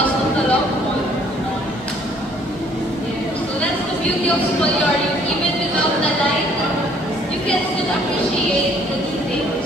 also the loved one. Yeah. So that's the beauty of small yard. Even without the light, you can still appreciate the details.